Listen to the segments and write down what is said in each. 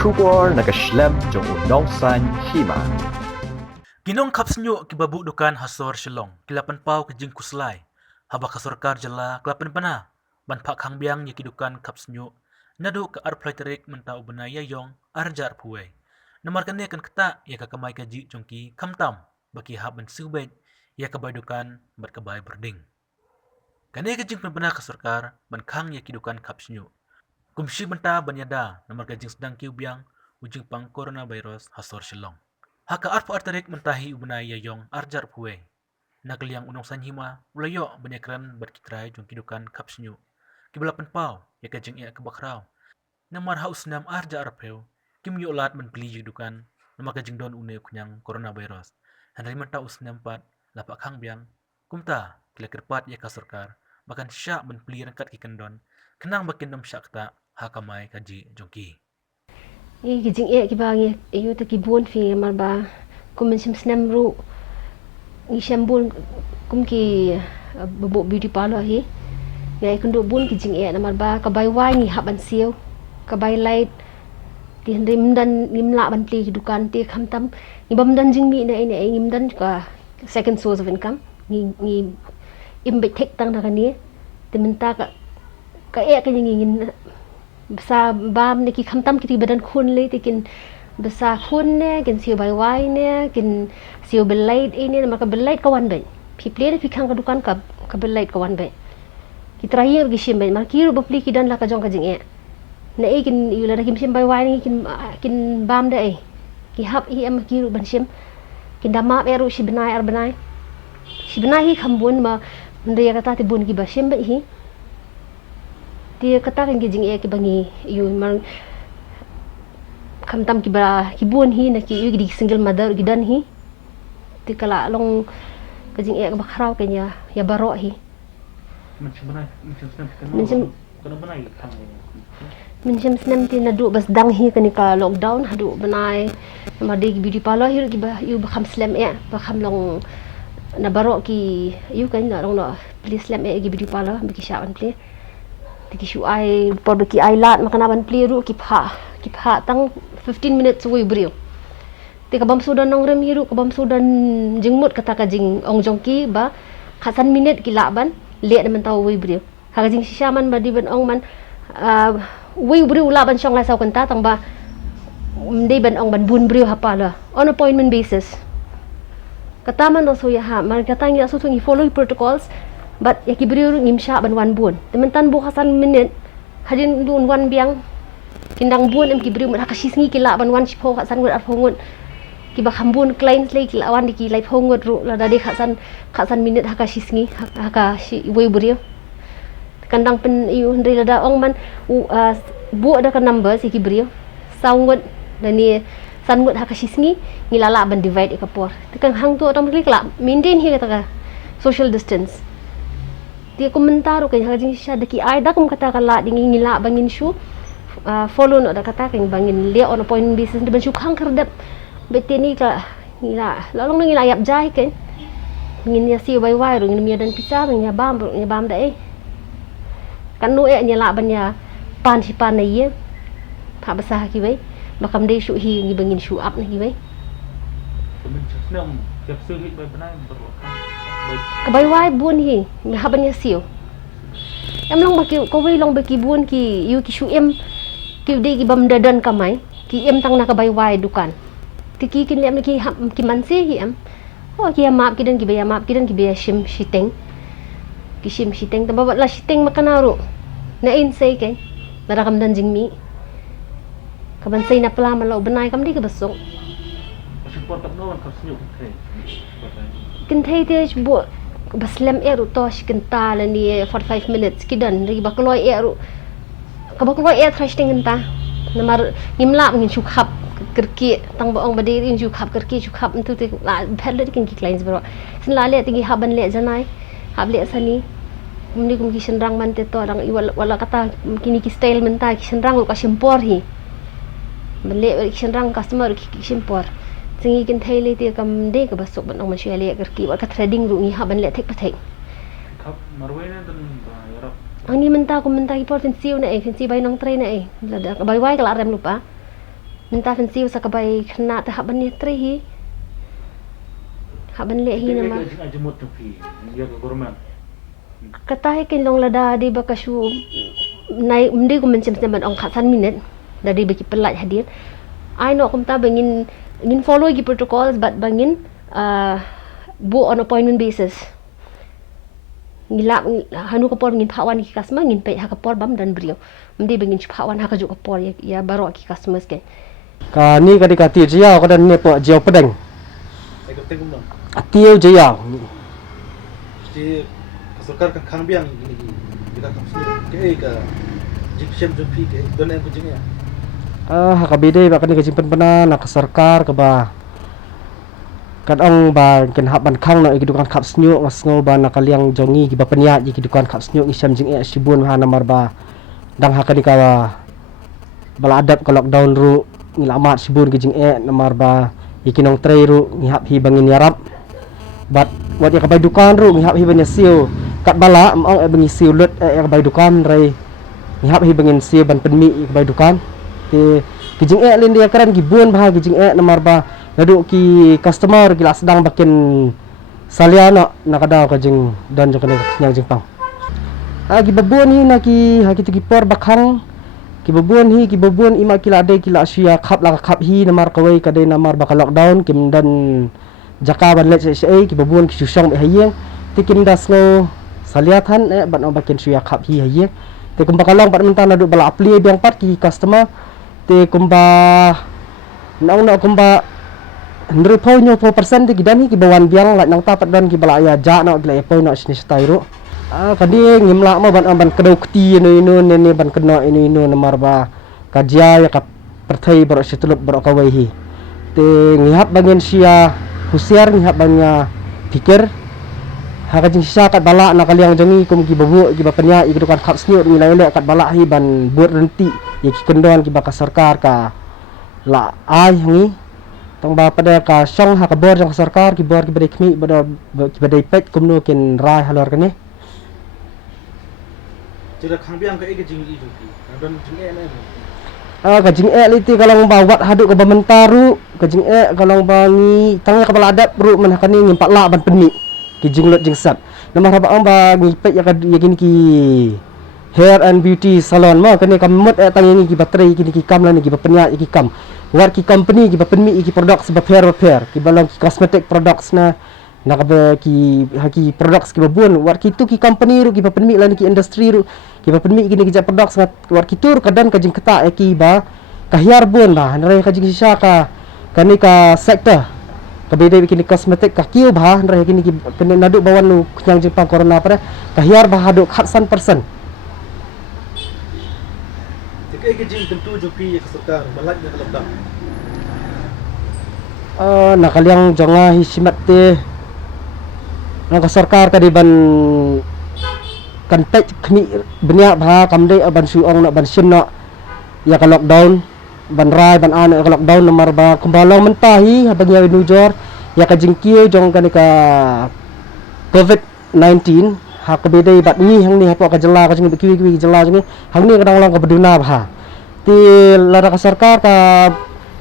Kubor nakaslem jong unong san hima. Ginong kapsnyo kibabu dukan hasor silong, kilapan pau kejing kuslay. Haba kasorkar jala kelapan pana, ban pak hang biang kidukan kapsnyo, nadu ke arplay terik mentau benaya yong arjar puwe. Namar kene kan keta ya kakamay kaji jongki kamtam, baki haban subet ya kabay dukan bat kabay berding. Kane kejing penbena kasorkar ban kang ya kidukan kapsnyo. Kumshi benta banyada namar kejing sedang kiubiang ujing pang coronavirus hasor silong. Haka arpo artarik mentahi ubnaya yong arjar puwe. Nagaliang unong sanhima ulayo banyakran berkitray jong kidukan kapsnyo. Kibalapan pau ya kajeng ia kebakraw. Namar haus nam arja arpeu kimyo lat menpili judukan nama kajeng don une kunyang coronavirus. Henry menta usnam pat lapak hang biang kumta kila kerpat ya kasurkar bahkan syak menpili rangkat kikendon kenang bakin nom syakta hakamai kaji jongki. Kijing kibangi iyo ta kibun fi marba kumensim snam ru ni shambun kumki bobo beauty parlor hi ngai kundo bun kijing na marba kabay wai ni haban siu kabay light ti hrim dan ngimla ban pli dukan ti khamtam ni bamdan jingmi na ine ngimdan ka second source of income ni imbe tek tang na kani ti minta ka ka ngin basa bam ne ki khamtam ki badan khun le tikin basa khun ne kin siu bai wai ne kin siu belait ini maka belait kawan bai pi play pi khang ka dukan ka belait kawan bai ki terakhir gi sim bai markir bapli ki dan la ka jong ka jing na kin yu la kim sim bai wai ni kin bam da ki hap hi am ki ban sim kin dama eru si benai hi khambun ma ndaya kata ti bun ki ba sim bai hi dia katakan kijing ki bangi yu mar kamtam ki ba kibun hi na ki yu di single mother gidan hi ti kala long kijing ka bakraw kanya ya baro hi Minsim snam ti nadu bas dang hi kani ka lockdown hadu banai ma de beauty parlor hi ki ba yu ba kham slam ba kham long na baro ki yu kan na long no please slam ki beauty parlor bi ki shawan play tiki shu ai pod ki ai lat makanaban pliru ki pha tang 15 minutes we brio tika bam sudan nong rem hiru kabam sudan jingmut kata ka jing ong jongki ba khasan minute ki laban le man taw we brio ha jing sishaman ba di ban ong man we brio laban syong la saw kanta tang ba de ban ong ban bun brio hapala on appointment basis kata man so ya ha man kata ngi asu follow protocols but yaki brio ngimsha ban wan bun tementan bu khasan minute hadin dun wan biang kindang bun em ki brio mat hakasingi kila ban wan sipo khasan ngut aphongut ki ba khambun klein slay kila wan ki lai phongut ru la dadi khasan minute hakasingi haka si we brio kandang pen yu ndri la ong man bu ada ka number si ki brio saungut dani sangut hakasingi ngilala ban divide ikapor tekang hang tu automatically kala maintain hi kata social distance dia komentar kan hajing sha daki ai dak kata kala dingi ngila bangin shu follow no da kata kan bangin le on point basis de ban shu khang kerdap beteni ka ngila lalong ngila yap jai kan ngin ya si wai wai ru ngin mi dan pisa nya bam da kan no nyala ban ya pan si pan nei pha basah ki bai bakam de shu hi ngi bangin shu up ni bai kabay wai bun hi haban ya siu em long baki ko wei long baki bun ki yu ki shu em ki de ki bam dadan kamai ki em tang na kabay wai dukan tiki kin lem ki manse hi em ki map ki dan ki be shim shiteng tamba la shiteng makanaru na in say kay marakam dan jingmi kaban say na pala malo benai kam di ka basong kintay te bu baslam eru tosh kinta la ni 45 minutes kidan ri bakloy eru kabakloy trash tingenta namar ngimla ngin shukhap kerki tang baong badiri in shukhap kerki shukhap entu te la phelle kin ki clients bro sin la le tingi haban le janai hab le sani muni kum ki senrang man te to rang wala kata kini ki style menta ki senrang ka simpor hi bele ki senrang customer ki simpor singi kin thaile te kam de ka basok ban ong masyale kerki wa ka trading ru ngi haban le thek pathek Kap marwena dan yarap ang ni menta ko menta ki por fin siu na fin si bay nong train na la bay wai kala rem lupa minta fancy sa kabay kena ta haban ni tre hi haban le hi nama Jemut tu pi, dia ke government. katay kin long lada di ba kasyu nai mdi ko mencem seman ong khasan minute dari baki pelat hadir ai no kum ta bangin ngin follow gi protocols but bangin bu on appointment basis ngilap hanu ko por ngin phawan ki customer ngin pe ha ka por bam dan brio mdi bangin phawan ha ka ju ko por ya baro ki customers ke ka ni ka di ka ti jia ko dan ne po jiao pedeng Saya kata guna. tieu jia Jadi kasarkar kan kang biang ini kita kam sini ke jipsem jumpi ke don yang kucingnya. ka bide ba kan ka jimpen bana na ka sarkar ka ba kan ong ba ken hab ban khang na ikidukan khap snyo ngasngo ba na kaliang jongi ki ba penya ji kidukan khap snyo ngi sam jing e sibun ha namar ba dang ha ka ni ka bala adap ka lockdown ru ngi lamat sibun ki jing e namar ba ikinong tray ru ngi hab hi bangin yarap bat wat ya ka bay dukan ru ngi hab hi banya siu kat bala ong e bangi siu lut e ka bay dukan rai ngi hab hi bangin siu ban penmi ka bay dukan te ki jing e lin dia kran ki bun ba ki jing e namar ba nadu ki customer ki la sedang bakin saliana nakadaw ka jing dan jong nyang jing pang ki babun hi na ki ha ki tu ki por bakhang ki babun hi ki babun ima ki la de ki la sia khap la khap hi namar kawai ka de namar ba ka lockdown kim dan jaka ban let se ki babun ki susong be hayeng tikin das ngo saliatan ban bakin sia khap hi hayeng te kum bakalong pat mentan nadu bala apply biang pat ki customer te kumba naung na kumba 100% ti kidan ki bawan biang la nang tapat dan ki bala ya ja na gila epoy na sini stayro kadi ngimla ma ban kedau keti ino ne ban kena ino namar ba kajia ya ka perthai bar situlut bar kawai hi te ngihap bangin sia husiar ngihap banya pikir ha ka jing sia kat bala na kaliang jongi kum ki babu ki bapanya i kedukan khap sniut ngilai kat bala hi ban buat renti ya ki kendon ki baka sarkar ka la ai ngi tong ba pada ka song ha ka bor jang sarkar ki bor ki bedai khmi bada ki bedai pet kumno ken rai halor kane Jadi kang biang ke jing i jumpi. Don jing ne. ka jing e liti kalau ba wat hadu ka bamentaru ka jing e kalau ba ni tangnya ka bala adap ru man hakani ngimpat la ban penni ki jing lot jing sat namar ba ang ba ngipet ya ka yakin ki hair and beauty salon ma kani kamut tangi ki baterai ki kam la ni ki bapenya ki kam war ki company ki bapenmi ki product sebab hair ki balong ki cosmetic products na nakabe ki haki products ki babun war ki tu ki company ru ki bapenmi la ni ki industry ru ki bapenmi ki ni ki products war ki tur kadan ka jing kata ki ba kahiar bun ba nare ka jing sisa ka kani ka sector ka beda ki ni cosmetic ka kiu ba nare ki ni ki kena nadu bawan lu yang jepang corona pada kahiar ba hadu khatsan persen Ke jing tentu jumpi ya kasarkar balak ya lockdown. Nakaliang jonga hisimat te nang sarkar ka di ban kan tek khni benya bha kamde ban suong na ban sim na ya ka lockdown ban rai ban an ka lockdown nomor ba kumbalong mentahi habang ya nujor ya ka jingkio jong kan ka COVID-19 ha ka bedai bat ni hang ni ha ka jela ka jing kiwi jela jing hang ni kadang lang ka beduna bha ti lara ka sarkar ka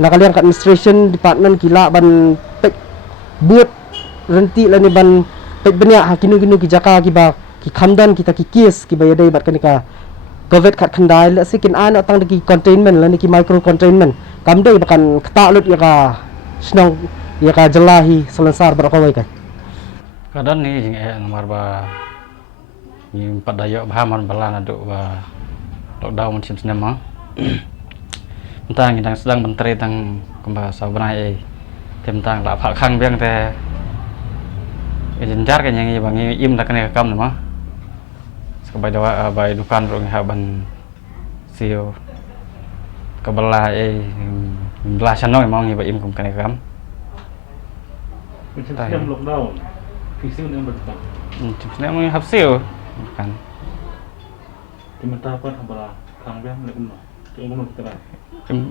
nakaliang ka administration department kila ban pek buat renti la ni ban pek benya ha kinu ki jaka ki ba ki khamdan kita ki kes ki bayadai bat kan ka covid kat khandai la sikin an atang ki containment la ni ki micro containment kamdai bakan kata lut ya ka snong ya ka jelahi selensar berakawai kan kadang ni jing nomor ba ni padayo bahaman balan aduk ba lockdown musim senema tentang yang sedang menteri tang kembang sabanai tentang la phak khang biang te jenjar kan yang bang im tak kena kam nama sebagai dawa bai dukan rong haban sio kabala belasan no memang iba im kum kena kam Macam sedang lockdown. Fising yang bertambah. Sebenarnya mau hapsil kan. Dimentapan abala kang biang le umno. Ke umno kita.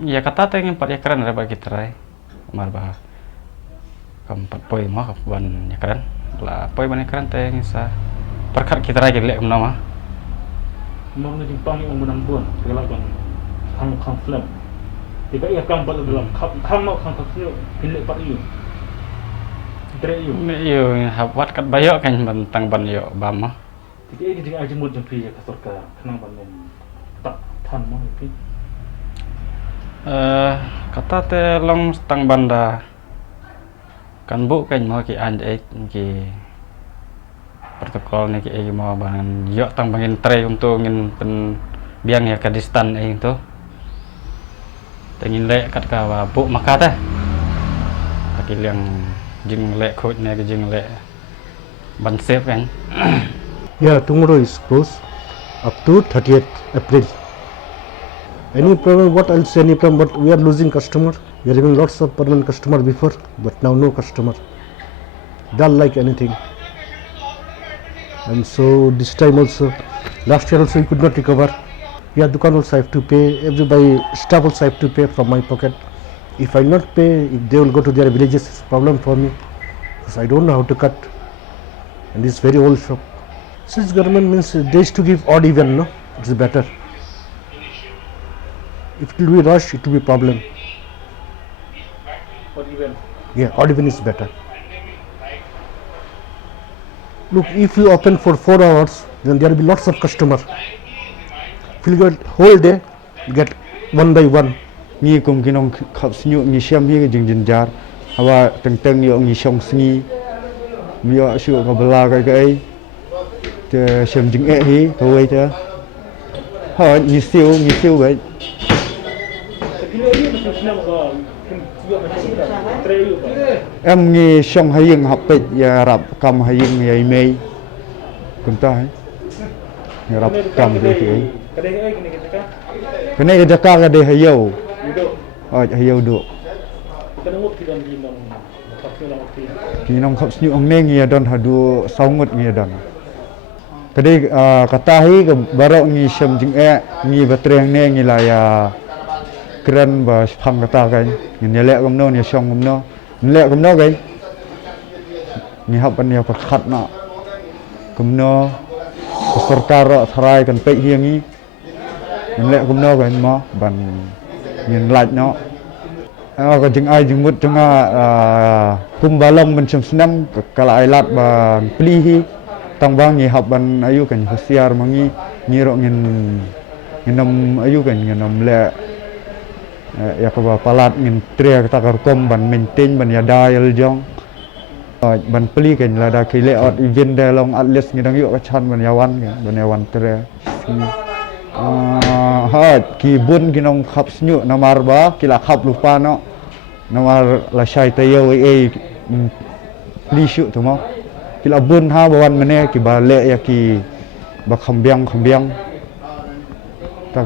Ya kata teh yang 4 ekran ada bagi terai. Marba. Kam 4 poin mah ban ekran. Lah poin ban ekran teh ngisa. Perkat kita lagi lek umno mah. Umno ni jimpang ni umno nang buan. Segala kan kang film. Tiga iya kang bat dalam kang mau kang kapsnyo kinle pat iyo. Dre iyo. Iyo habat kat bayok kan bentang ban yo bam mah. Tiga iya dijing aja mud jempi ya kasar ka kenang bandom tak tan mah iki. Kata te long stang banda kan bu kan mau ki anjay ki protokol ni ki mau bangan yo tang bangin tre untuk ngin pen biang ya kadistan tu tengin lek kat ka bu makat kaki liang jing lek khot ne ke jing lek ban sep kan. Yeah, tomorrow is closed up to 30th April. Any problem? What else? Any problem? But we are losing customer. We are having lots of permanent customer before, but now no customer. Dull like anything. And so this time also, last year also we could not recover. Yeah, Dukan also I have to pay. Everybody, staff also I have to pay from my pocket. If I not pay, if they will go to their villages, it's a problem for me. Because I don't know how to cut. And this is very old shop. Since government means they used to give odd even, no? It's better. If it will be rush, it will be problem. What even? Yeah, odd even is better. Look, if you open for 4 hours, then there will be lots of customer. If you get whole day, you get one by one. Ngi kum kinong khap snyu ngi siam hi jing jin jar awa teng teng yo ngi song sngi mi yo shu ka bala kai te siam jing hi ka wei te ha ngi siu bai em ngi song haying hap pe ya rap kam haying yai mei kum ta hai ya rap kam de hi Kadang ai kini kita kan. kene ida ka ga de hayo hayo do Kadang mut kita di nong kapsnyo lang okti. kinong khap snyu ong ne ngi don hadu saungut ngi don kade kata hi ke baro ngi syam jing ngi batreng ne ngi la ya kran ba phang kata kan ngi le gom no ni syong gom no le gom no kai ngi hap an ya khat na gom no sarkar thrai kan pe hi ngi le gom no kan mo ban ngi laj noก็จึงไอจึงมุดจึงคุมบาลงมันชมสนามกะลายลัดบางปลีฮีตั้งบางงี้หับบันอายุกันเสียร์มังงี้รอเงินนำอายุกันเงินนำเละอยากว่าปลาดเงินเตรียกตะการกรมบันเมนเทนบันยาดายลจงบันปลีกันละดาคิเลอดอีเวนต์ได้ลงอัดเลสงี้ดังยุกชันบันยาวันกันบันยาวันเตรียki bun kinong khap snyu namar ba kila khap lupa no namar la shai tayo li shu tu mo kila bun ha bawan mene ki ba le ya ki ba khambyang ta